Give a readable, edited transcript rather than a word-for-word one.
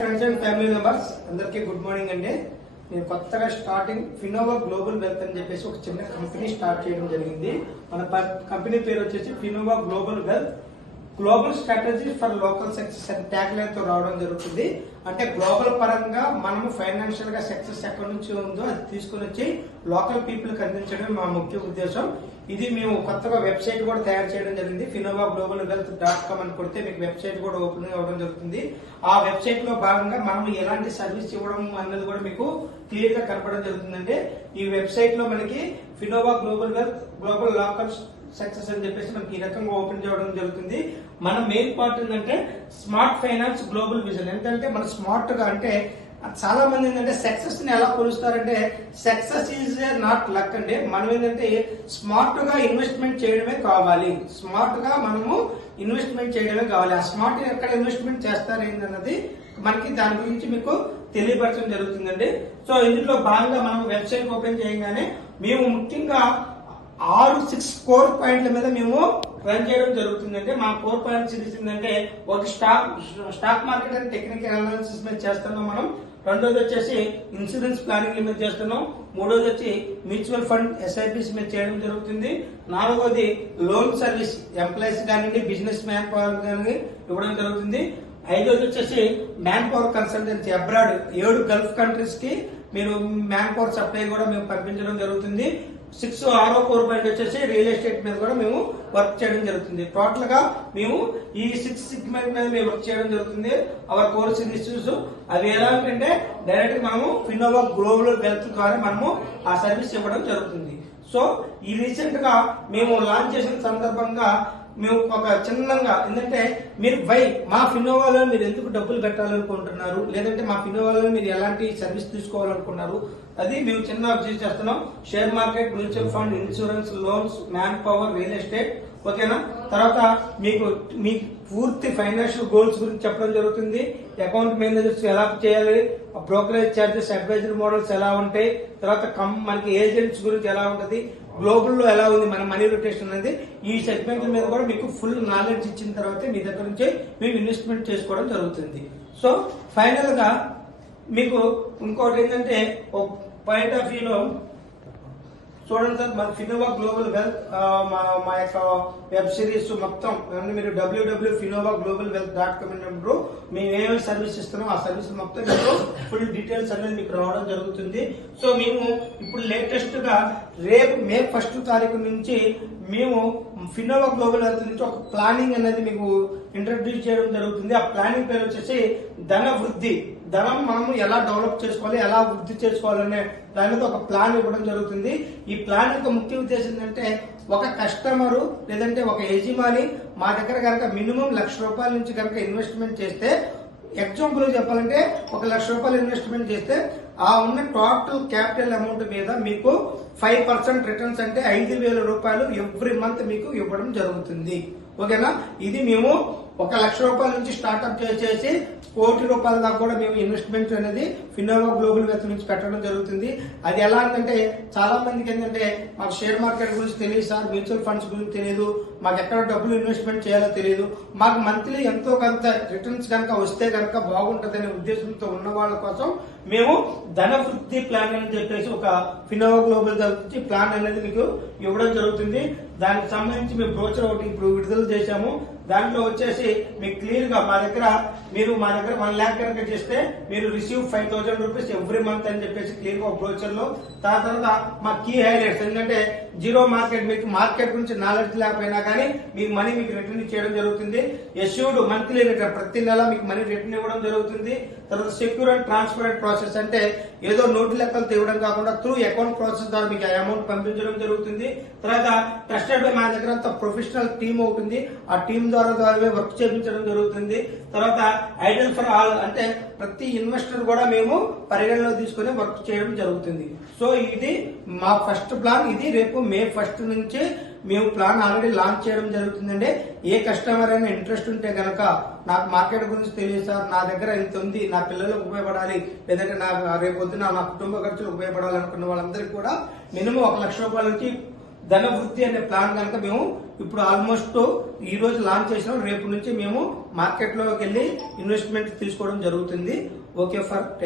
Friends and family members అందరికీ good morning అండి. నేను కొత్తగా స్టార్టింగ్ ఫినోవా గ్లోబల్ వెల్త్ అని చెప్పేసి ఒక చిన్న కంపెనీ స్టార్ట్ చేయడం జరిగింది. మన కంపెనీ పేరు వచ్చేసి Finova global wealth global strategy for local success అని ట్యాగ్ లైన్ తో రావడం జరుగుతుంది. అంటే గ్లోబల్ పరంగా మనము ఫైనాన్షియల్ గా సక్సెస్ ఎక్కడి నుంచి ఉందో అది తీసుకుని వచ్చి లోకల్ పీపుల్ కి అందించడం మా ముఖ్య ఉద్దేశం. ఇది మేము కొత్తగా వెబ్సైట్ కూడా తయారు చేయడం జరిగింది. ఫినోవా గ్లోబల్ వెల్త్ .com అని కొడితే మీకు వెబ్సైట్ కూడా ఓపెన్ అవ్వడం జరుగుతుంది. ఆ వెబ్సైట్ లో భాగంగా మనం ఎలాంటి సర్వీస్ ఇవ్వడం అన్నది కూడా మీకు క్లియర్ గా కనపడడం జరుగుతుందంటే ఈ వెబ్సైట్ లో మనకి Finova global wealth global local success అని చెప్పేసి మనకి ఈ రకంగా ఓపెన్ చేయడం జరుగుతుంది. మన మెయిన్ పార్ట్ ఏంటంటే స్మార్ట్ ఫైనాన్స్ గ్లోబల్ విజన్. ఏంటంటే మన స్మార్ట్ గా అంటే చాలా మంది ఏంటంటే సక్సెస్ ని ఎలా కొలుస్తారంటే సక్సెస్ ఈజ్ నాట్ లక్ అంటే మనం ఏంటంటే స్మార్ట్ గా ఇన్వెస్ట్మెంట్ చేయడమే కావాలి. స్మార్ట్ గా మనము ఇన్వెస్ట్మెంట్ చేయడమే కావాలి. ఆ స్మార్ట్ ఎక్కడ ఇన్వెస్ట్మెంట్ చేస్తారు ఏంటన్నది మనకి దాని గురించి మీకు తెలియపరచడం జరుగుతుందండి. సో ఇందులో భాగంగా మనం వెబ్సైట్ ఓపెన్ చేయగానే మేము ముఖ్యంగా 6 కోర్ పాయింట్ల మీద మేము రన్ చేయడం జరుగుతుందంటే మా కోర్ పాయింట్స్ ఏంటంటే ఒక stock market and technical analysis మీద చేస్తున్నాం మనం. రెండోది వచ్చేసి ఇన్సూరెన్స్ ప్లానింగ్ మీద చేస్తున్నాం. మూడోది వచ్చి మ్యూచువల్ ఫండ్ SIPs మీద చేయడం జరుగుతుంది. నాలుగోది లోన్ సర్వీస్ ఎంప్లాయీస్ కానివ్వండి బిజినెస్ మ్యాన్ పవర్ కానీ ఇవ్వడం జరుగుతుంది. ఐదోది వచ్చేసి man power consultancy abroad 7 Gulf countries కి మీరు మ్యాన్ పవర్ సప్లై కూడా మేము పంపించడం జరుగుతుంది. 6 కోర్ పాయింట్ వచ్చేసి రియల్ ఎస్టేట్ మీద కూడా మేము వర్క్ చేయడం జరుగుతుంది. టోటల్ గా మేము ఈ 6 సెగ్మెంట్ మీద మేము వర్క్ చేయడం జరుగుతుంది. అవర్ కోర్స్ ఇన్స్టిట్యూట్స్ అవి ఎలా అంటే డైరెక్ట్ మనము ఫినోవా గ్లోబల్ వెల్త్ ద్వారా మనము ఆ సర్వీస్ ఇవ్వడం జరుగుతుంది. సో ఈ రీసెంట్ గా మేము లాంచ్ చేసిన సందర్భంగా మేము ఒక చిన్నగా ఏంటంటే మీరు మా ఫినోవాలో మీరు ఎందుకు డబ్బులు పెట్టాలనుకుంటున్నారు, లేదంటే మా ఫినోవాలో మీరు ఎలాంటి సర్వీస్ తీసుకోవాలనుకున్నారు అది మేము చిన్న అబ్జర్వ్ చేస్తున్నాం. Share market, mutual fund, insurance, loans, man power, real estate, ఓకేనా. తర్వాత మీ పూర్తి ఫైనాన్షియల్ గోల్స్ గురించి చెప్పడం జరుగుతుంది. అకౌంట్ మేనేజర్స్ ఎలా చేయాలి, బ్రోకరేజ్ చార్జెస్, అడ్వైజరీ మోడల్స్ ఎలా ఉంటాయి, తర్వాత మనకి ఏజెంట్స్ గురించి ఎలా ఉంటది, గ్లోబల్ లో ఎలా ఉంది మన మనీ రొటేషన్ అనేది ఈ సెగ్మెంట్ మీద కూడా మీకు ఫుల్ నాలెడ్జ్ ఇచ్చిన తర్వాత మీ దగ్గర నుంచి మేము ఇన్వెస్ట్మెంట్ చేసుకోవడం జరుగుతుంది. సో ఫైనల్ గా మీకు ఇంకోటి ఏంటంటే ఒక పాయింట్ ఆఫ్ వ్యూలో చూడండి సార్, మన ఫినోవా గ్లోబల్ వెల్త్ మా యొక్క వెబ్ సిరీస్ మొత్తం మీరు www.finovaGlobalWealth.com అన్నప్పుడు మేము ఏమేమి సర్వీస్ ఇస్తున్నాం ఆ సర్వీస్ మొత్తం మీకు ఫుల్ డీటెయిల్స్ అనేది మీకు రావడం జరుగుతుంది. సో మేము ఇప్పుడు లేటెస్ట్ గా రేపు మే 1 తారీఖు నుంచి మేము ఫినోవా గ్లోబల్ వెల్త్ నుంచి ఒక ప్లానింగ్ అనేది మీకు ఇంట్రడ్యూస్ చేయడం జరుగుతుంది. ఆ ప్లానింగ్ పేరు వచ్చేసి ధన వృద్ధి. ధనం మనము ఎలా డెవలప్ చేసుకోవాలి, ఎలా వృద్ధి చేసుకోవాలనే దాని మీద ఒక ప్లాన్ ఇవ్వడం జరుగుతుంది. ఈ ప్లాన్ యొక్క ముఖ్య ఉద్దేశం ఏంటంటే ఒక కస్టమరు లేదంటే ఒక యజమాని మా దగ్గర కనుక మినిమం ₹1,00,000 నుంచి కనుక ఇన్వెస్ట్మెంట్ చేస్తే, ఎగ్జాంపుల్ చెప్పాలంటే ₹1,00,000 ఇన్వెస్ట్మెంట్ చేస్తే ఆ ఉన్న టోటల్ క్యాపిటల్ అమౌంట్ మీద మీకు 5% రిటర్న్స్ అంటే ₹5,000 ఎవ్రీ మంత్ మీకు ఇవ్వడం జరుగుతుంది. ఓకేనా. ఇది మేము ₹1,00,000 నుంచి స్టార్ట్అప్ చేసేసి ₹1,00,00,000 దాకా కూడా మేము ఇన్వెస్ట్మెంట్ అనేది ఫినోవా గ్లోబల్ వెల్త్ నుంచి పెట్టడం జరుగుతుంది. అది ఎలా అంటే చాలా మందికి ఏంటంటే మాకు షేర్ మార్కెట్ గురించి తెలియదు సార్, మ్యూచువల్ ఫండ్స్ గురించి తెలియదు, మాకు ఎక్కడ డబ్బులు ఇన్వెస్ట్మెంట్ చేయాలో తెలియదు, మాకు మంత్లీ ఎంతో కొంత రిటర్న్స్ కనుక వస్తే కనుక బాగుంటుందనే ఉద్దేశంతో ఉన్న వాళ్ళ కోసం మేము ధన వృద్ధి ప్లాన్ అని చెప్పేసి ఒక ఫినోవా గ్లోబల్ వెల్త్ ప్లాన్ అనేది మీకు ఇవ్వడం జరుగుతుంది. దానికి సంబంధించి మేము బ్రోచర్ ఒకటి ఇప్పుడు విడుదల చేశాము. దాంట్లో వచ్చేసి మీకు క్లియర్ గా మా దగ్గర 1 lakh కనుక చేస్తే మీరు రిసీవ్ ₹5,000 ఎవ్రీ మంత్ అని చెప్పేసి క్లియర్ గా బ్రోచర్ లో. తర్వాత మా కీ హైలైట్స్ ఏంటంటే జీరో మార్కెట్, మీకు మార్కెట్ గురించి నాలెడ్జ్ లేకపోయినా కానీ మీకు మనీ మీకు రిటర్న్ చేయడం జరుగుతుంది. ఎస్యూడ్ మంత్లీ రిటర్న్, ప్రతి నెల మీకు మనీ రిటర్న్ ఇవ్వడం జరుగుతుంది. తర్వాత సెక్యూర్ అండ్ ట్రాన్స్పరెంట్ ప్రాసెస్ అంటే ఏదో నోటు లెక్కలు తీయడం కాకుండా త్రూ అకౌంట్ ప్రాసెస్ ద్వారా మీకు అమౌంట్ పంపించడం జరుగుతుంది. తర్వాత ట్రస్టెడ్ బై మా దగ్గర అంతా ప్రొఫెషనల్ టీమ్ అవుతుంది. ఆ టీం ద్వారా వర్క్ చేయించడం జరుగుతుంది. తర్వాత ఐడల్ ఫర్ ఆల్ అంటే ప్రతి ఇన్వెస్టర్ కూడా మేము పరిగణలో తీసుకుని వర్క్ చేయడం జరుగుతుంది. సో ఇది మా ఫస్ట్ ప్లాన్. ఇది రేపు మే 1 నుంచి మేము ప్లాన్ ఆల్రెడీ లాంచ్ చేయడం జరుగుతుందండి. ఏ కస్టమర్ అయినా ఇంట్రెస్ట్ ఉంటే గనక నాకు మార్కెట్ గురించి తెలియదు సార్, నా దగ్గర ఇంత ఉంది, నా పిల్లలకు ఉపయోగపడాలి, లేదంటే నా రేపు పొద్దున నా కుటుంబ ఖర్చులు ఉపయోగపడాలి అనుకున్న వాళ్ళందరికీ కూడా మినిమం ₹1,00,000 నుంచి ధన వృద్ధి అనే ప్లాన్ కనుక మేము ఇప్పుడు ఆల్మోస్ట్ ఈ రోజు లాంచ్ చేసినాం. రేపు నుంచి మేము మార్కెట్ లోకి వెళ్ళి ఇన్వెస్ట్మెంట్ తీసుకోవడం జరుగుతుంది. Okay for time.